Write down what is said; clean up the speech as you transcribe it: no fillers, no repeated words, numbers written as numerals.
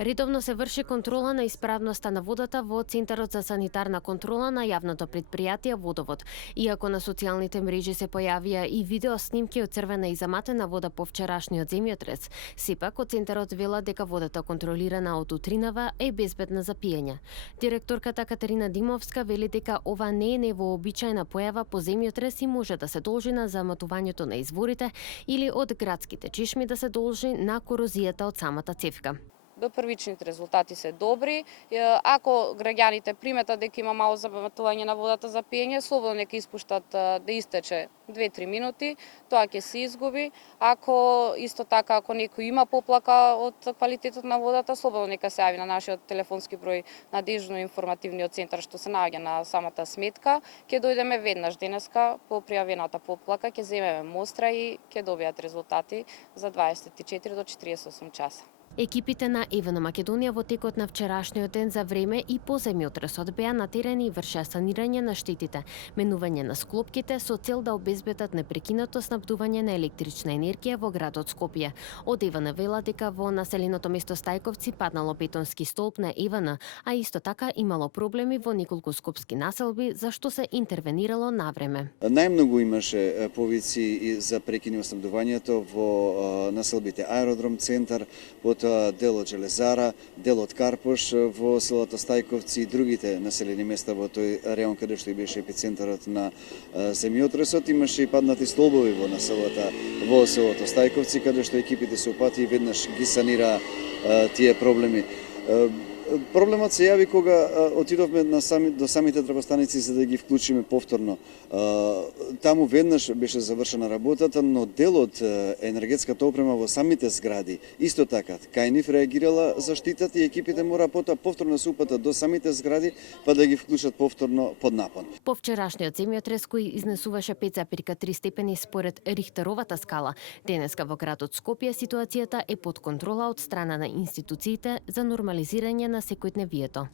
Редовно се врши контрола на исправноста на водата во Центарот за санитарна контрола на јавното претпријатие Водовод. Иако на социјалните мрежи се појавија и видео снимки од црвена и заматена вода по вчерашниот земјотрес, сепак од Центарот вела дека водата контролирана од утринава е безбедна за пиење. Директорката Катерина Димовска вели дека ова не е невообичаена појава по земјотрес и може да се должи на заматувањето на изворите или од градските чешми да се должи на корозијата од самата цевка. Првичните резултати се добри. Ако граѓаните приметат дека има мало заматување на водата за пиење, слободно нека испуштат да истече 2-3 минути, тоа ќе се изгуби. Ако исто така, ако некој има поплака од квалитетот на водата, слободно нека се јави на нашиот телефонски број на дежурно-информативниот центар што се наоѓа на самата сметка. Ќе дојдеме веднаш денеска по пријавената поплака, ќе земеме мостра и ќе добијат резултати за 24 до 48 часа. Екипите на ЕВН Македонија во текот на вчерашниот ден за време и по земјотресот беа на терен и вршеа санирање на штетите, менување на склопките со цел да обезбедат непрекинато снабдување на електрична енергија во градот Скопје. Од ЕВН вела дека во населеното место Стајковци паднало бетонски столб на ЕВН, а исто така имало проблеми во неколку скопски населби за што се интервенирало навреме. Најмногу имаше повици за прекини во снабдувањето во населбите Аеродром центар, дел од Железара, дел од Карпош во селото Стајковци и другите населени места во тој реон каде што и беше епицентарот на земјотресот. Имаше и паднати столбови во селото Стајковци каде што екипите се опати и веднаш ги санираа тие проблеми. Проблемот се јави кога отидовме до самите трапостаници за да ги вклучиме повторно. Таму веднаш беше завршена работата, но дел од енергетската опрема во самите згради исто така кај нив реагирала заштитата и екипите мора потоа повторно се упатат до самите згради па да ги вклучат повторно под напон. По вчерашниот земјотрес кој изнесуваше 5,3 степени според Рихтеровата скала, денеска во градот Скопје ситуацијата е под контрола од страна на институциите за нормализирање на секојдневието.